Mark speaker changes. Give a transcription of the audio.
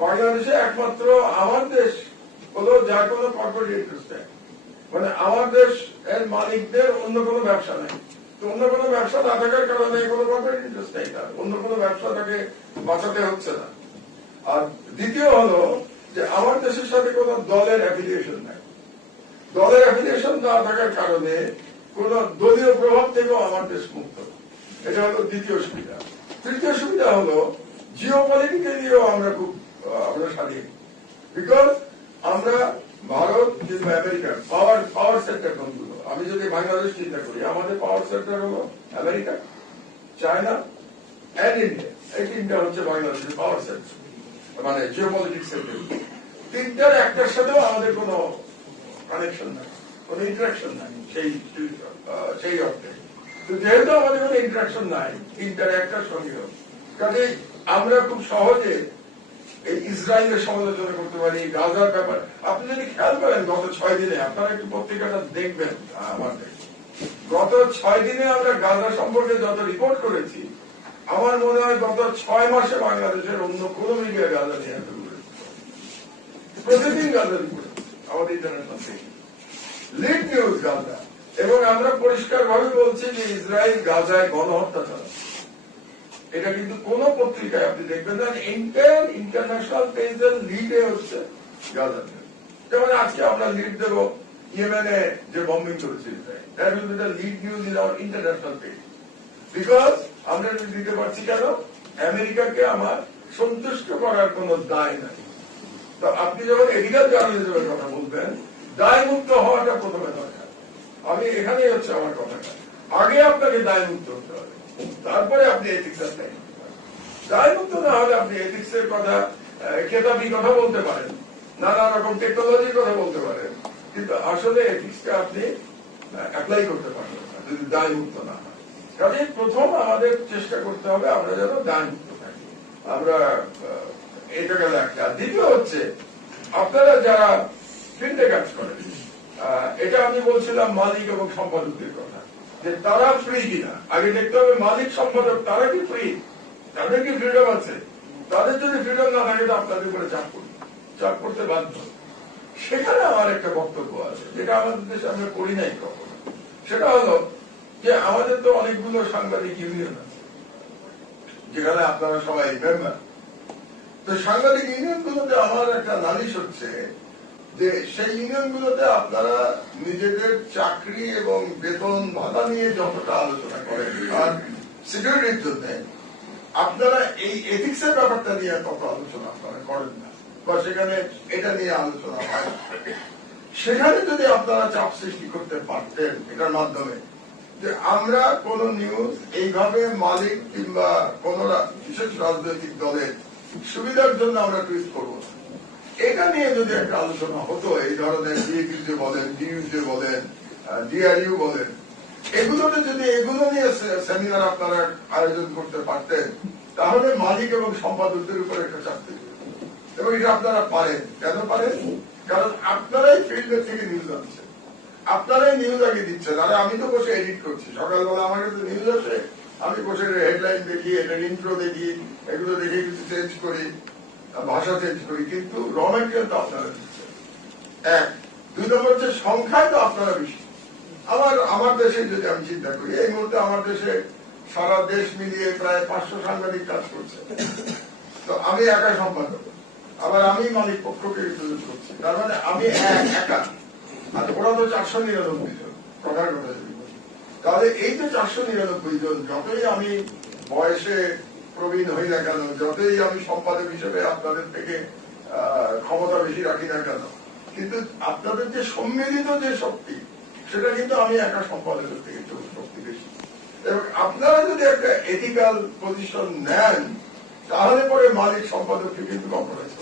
Speaker 1: বাংলাদেশে একমাত্র আমার দেশ হলো যার কোনো কর্পোরেট ইন্টারেস্ট নেই। মানে আমার দেশ এর মালিকদের অন্য কোনো ব্যবসা নেই। তো অন্য কোনো ব্যবসা না থাকার কারণে কোনো কর্পোরেট ইন্টারেস্ট নেই তার। অন্য কোনো ব্যবসা তাকে বাঁচাতে হচ্ছে না। আর দ্বিতীয় হলো যে আমার দেশের সাথে কোনো দলের অ্যাফিলিয়েশন নাই। দলের অ্যাফিলিয়েশন না থাকার কারণে কোন দলীয় প্রভাব থেকেও আমার দেশ মুক্ত। এটা হলো দ্বিতীয় সুবিধা। তৃতীয় সুবিধা হলো জিও পলিটিক্যালিও আমরা খুব আমরা স্বাধীন বিকজ আমরা ভারত কিংবা আমেরিকার পাওয়ার পাওয়ার সেক্টর কোনগুলো আমি যদি বাংলাদেশ চিন্তা করি, আমাদের পাওয়ার সেক্টর হলো আমেরিকা চায়না অ্যান্ড ইন্ডিয়া এই তিনটা হচ্ছে বাংলাদেশের পাওয়ার মানে জিও পলিটিক্স তিনটার একটার সাথেও আমাদের কোনো কানেকশন নাই। কোনো ইন্টারাকশন নাই। সেই সেই অর্থে। যেহেতু আমাদের কোনো ইন্টারাকশন নাই, তিনটার একটার সঙ্গেও কাজে আমরা খুব সহজে এই ইসরায়েলের সমালোচনা করতে পারি গাজার ব্যাপার। আপনি যদি খেয়াল করেন গত ছয় দিনে আপনারা একটু পত্রিকাটা দেখবেন আহ, আমাদের গত ছয় দিনে আমরা গাজা সম্পর্কে যত রিপোর্ট করেছি আমার মনে হয় গত ছয় মাসে বাংলাদেশের অন্য কোন মিডিয়া গাজা নিয়ে এত প্রতিদিন গাজা রিপোর্ট আমাদের ইন্টারন্যাশনাল থেকে লিড নিউজ গাজা। এবং আমরা পরিষ্কার ভাবে বলছি যে ইসরায়েল গাজায় গণহত্যা চালাচ্ছে। এটা কিন্তু কোন পত্রিকায়, আপনি দেখবেন না ইন্টার ইন্টারন্যাশনাল পেজের লিডে হচ্ছে যেমন আজকে আমরা লিড দেব ইয়েমেনে যে bombing Israel that will be the lead news in our international page because আমরা দিতে পারছি কেন? আমেরিকাকে আমার সন্তুষ্ট করার কোন দায় নাই। তো আপনি যখন এডিকাল জার্নালিজমের কথা বলবেন দায় মুক্ত হওয়াটা প্রথমে দরকার। আমি এখানেই হচ্ছে আমার কথাটা আগে আপনাকে দায় মুক্ত হতে হবে। তারপরে আপনি এথিক্স পারেন দায় মুক্ত না হলে আপনি এথিক্স এর কথা খেতাবি কথা বলতে পারেন। নানা রকম টেকনোলজির কথা বলতে পারেন। কিন্তু আসলে এথিক্সটা আপনি অ্যাপ্লাই করতে পারবেন না, যদি দায় মুক্ত না হয় কাজে প্রথম আমাদের চেষ্টা করতে হবে, আমরা যেন দায় মুক্ত থাকি। আমরা এটা গেল একটা। দ্বিতীয় হচ্ছে, আপনারা যারা ফিল্ডে কাজ করেন এটা আমি বলছিলাম মালিক এবং সম্পাদকদের কথা। যে তারা ফ্রি কিনা? আগে দেখতে হবে মালিক, সম্পাদক, তারা কি ফ্রি তাদের কি ফ্রিডম আছে? তাদের যদি ফ্রিডম না থাকে আপনাদের উপরে চাপ করবে চাপ করতে বাধ্য। সেখানে আমার একটা বক্তব্য আছে, যেটা আমাদের দেশে আমরা করি নাই কখনো। সেটা হলো যে আমাদের তো অনেকগুলো সাংবাদিক ইউনিয়ন আছে, যেখানে আপনারা সবাই মেম্বার তো সাংবাদিক ইউনিয়ন গুলোতে আমার একটা নালিশ হচ্ছে যে সেই ইউনিয়ন গুলোতে আপনারা নিজেদের চাকরি এবং বেতন ভাতা নিয়ে যতটা আলোচনা করেন, আর সিকিউরিটির জন্য, আপনারা এই এথিক্স এর ব্যাপারটা নিয়ে তত আলোচনা আপনারা করেন না, বা সেখানে এটা নিয়ে আলোচনা হয় সেখানে যদি আপনারা চাপ সৃষ্টি করতে পারতেন এটার মাধ্যমে, যে আমরা কোন নিউজ এইভাবে মালিক কিংবা কোন বিশেষ রাজনৈতিক দলের সুবিধার জন্য আমরা টুইট করব। এটা নিয়ে যদি একটা আলোচনা হতো, এই ধরনের ডিএকিউ বলেন ডিইউ যে বলেন ডিআরইউ বলেন, এগুলোতে যদি এগুলো নিয়ে সেমিনার আপনারা আয়োজন করতে পারতেন, তাহলে মালিক এবং সম্পাদকদের উপর একটা চাপ এবং এটা আপনারা পারেন। কেন পারেন? কারণ আপনারাই ফিল্ডের থেকে নিউজ আনছেন। আপনারাই নিউজ আগে দিচ্ছেন। আরে আমি তো বসে এডিট করছি। সকালবেলা আমার কাছে নিউজ আসে। আমি বসে হেডলাইন দেখি, এটার ইন্ট্রো দেখি, এগুলো দেখে কিছু চেঞ্জ করি। ভাষা চেঞ্জ করি, কিন্তু র ম্যাটেরিয়াল তো আপনারা দিচ্ছেন। এক। দুই নম্বর হচ্ছে সংখ্যায় তো আপনারা বেশি। আমার আমার দেশে যদি আমি চিন্তা করি, এই মুহূর্তে আমার দেশে সারা দেশ মিলিয়ে প্রায় পাঁচশো সাংবাদিক কাজ করছে। তো আমি একা সম্পাদক। আবার আমি মালিক পক্ষকে রিপ্রেজেন্ট করছি। তার মানে আমি একা আর ওরা তো চারশো নিরানব্বই জন যদি তাহলে এই যে চারশো নিরানব্বই জন, যতই আমি বয়সে প্রবীণ হই না কেন? যতই আমি সম্পাদক হিসেবে আপনাদের থেকে ক্ষমতা বেশি রাখি না কেন? কিন্তু আপনাদের যে সম্মিলিত যে শক্তি, সেটা কিন্তু আমি একা সম্পাদকের থেকে শক্তি বেশি। এবং আপনারা যদি একটা এথিক্যাল পজিশন নেন, তাহলে পরে মালিক সম্পাদককে কিন্তু কম্প্রোমাইজ